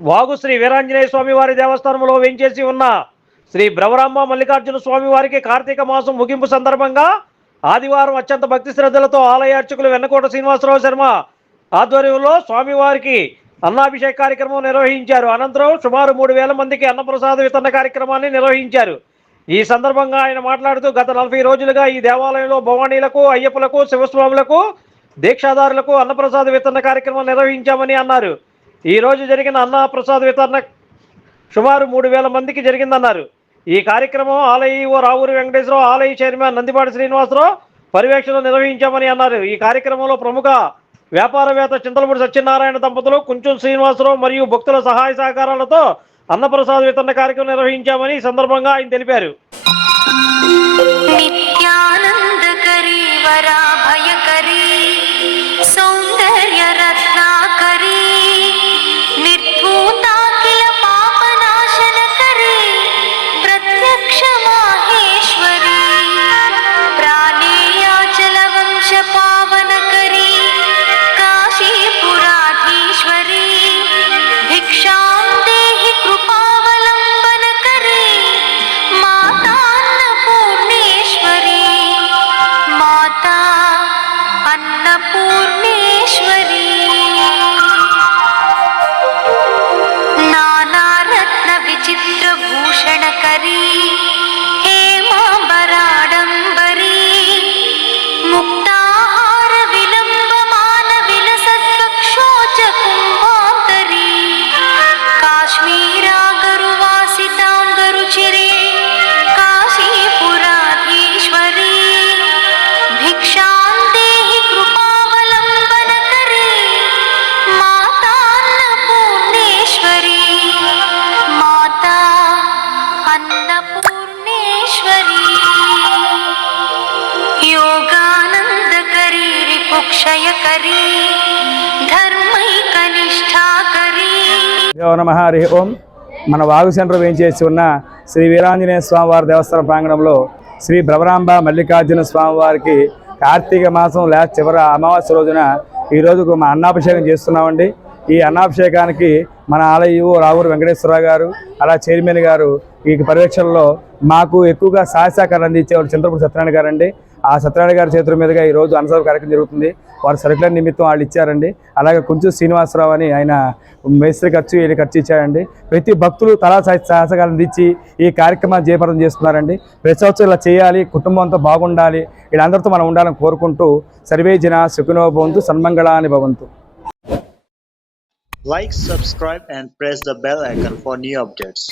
వాగు శ్రీ వీరాంజనేయ స్వామి వారి దేవస్థానంలో వెంచేసి ఉన్న శ్రీ భ్రవరాంబ మల్లికార్జున స్వామి వారికి కార్తీక మాసం ముగింపు సందర్భంగా ఆదివారం అత్యంత భక్తి శ్రద్ధలతో ఆలయ అర్చకులు వెన్నకోట శ్రీనివాసరావు శర్మ ఆధ్వర్యంలో స్వామివారికి అన్నాభిషేక కార్యక్రమం నిర్వహించారు. అనంతరం సుమారు మూడు వేల మందికి అన్నప్రసాద వితరణ కార్యక్రమాన్ని నిర్వహించారు. ఈ సందర్భంగా ఆయన మాట్లాడుతూ గత నలభై రోజులుగా ఈ దేవాలయంలో భవానీలకు అయ్యప్పలకు శివస్వాములకు దీక్షాదారులకు అన్నప్రసాద వితరణ కార్యక్రమం నిర్వహించామని అన్నారు. ఈ రోజు జరిగిన అన్నప్రసాద వితరణ సుమారు మూడు వేల మందికి జరిగిందన్నారు. ఈ కార్యక్రమం ఆలయ ఓ రావూరి వెంకటేశ్వరరావు ఆలయ చైర్మన్ నందిపాటి శ్రీనివాసరావు పర్యవేక్షణ నిర్వహించామని అన్నారు. ఈ కార్యక్రమంలో ప్రముఖ వ్యాపారవేత్త చింతలపూడి సత్యనారాయణ దంపతులు కుంచుం శ్రీనివాసరావు మరియు భక్తుల సహాయ సహకారాలతో అన్నప్రసాద్ వితరణ కార్యక్రమం నిర్వహించామని సందర్భంగా ఆయన తెలిపారు. నిత్యానందకరీ नानारत्नविचित्रभूषणकरी योगानन्दकरी रिपुक्षयकरी धर्मैकनिष्ठाकरी దేవ నమ హరి ఓం మన వాగు సెంటర్ వేయించేసి ఉన్న శ్రీ వీరాంజనేయ స్వామి వారి దేవస్థాన ప్రాంగణంలో శ్రీ భ్రవరాంబ మల్లికార్జున స్వామి వారికి కార్తీక మాసం లాస్ట్ చివరి అమావాస్య రోజున ఈ రోజుకు మా అన్నాభిషేకం చేస్తున్నామండి ఈ అన్నాభిషేకానికి మన ఆలయ రావూరు వెంకటేశ్వరరావు గారు అలా చైర్మన్ గారు ఈ పర్యవేక్షణలో మాకు ఎక్కువగా సహాయ సహకారం అందించేవారు చంద్రపూడి సత్యనారాయణ గారు అండి ఆ సత్యనారాయణ గారి చేతుల మీదుగా ఈ రోజు కార్యక్రమం జరుగుతుంది. వారు సరుకుల నిమిత్తం వాళ్ళు ఇచ్చారండి. అలాగే కొంచెం శ్రీనివాసరావు అని ఆయన మేస్త్రి ఖర్చు ఈయన ఖర్చు ఇచ్చారండి. ప్రతి భక్తులు తలా సహసకాలం అందించి ఈ కార్యక్రమాన్ని జయప్రదం చేస్తున్నారండి. ప్రతి సంవత్సరం ఇలా చేయాలి కుటుంబంతో బాగుండాలి. వీళ్ళందరితో మనం ఉండాలని కోరుకుంటూ సర్వే జన సుఖినో భవంతు సన్మంగళాని భవంతు. Like, subscribe, and press the bell icon for new updates.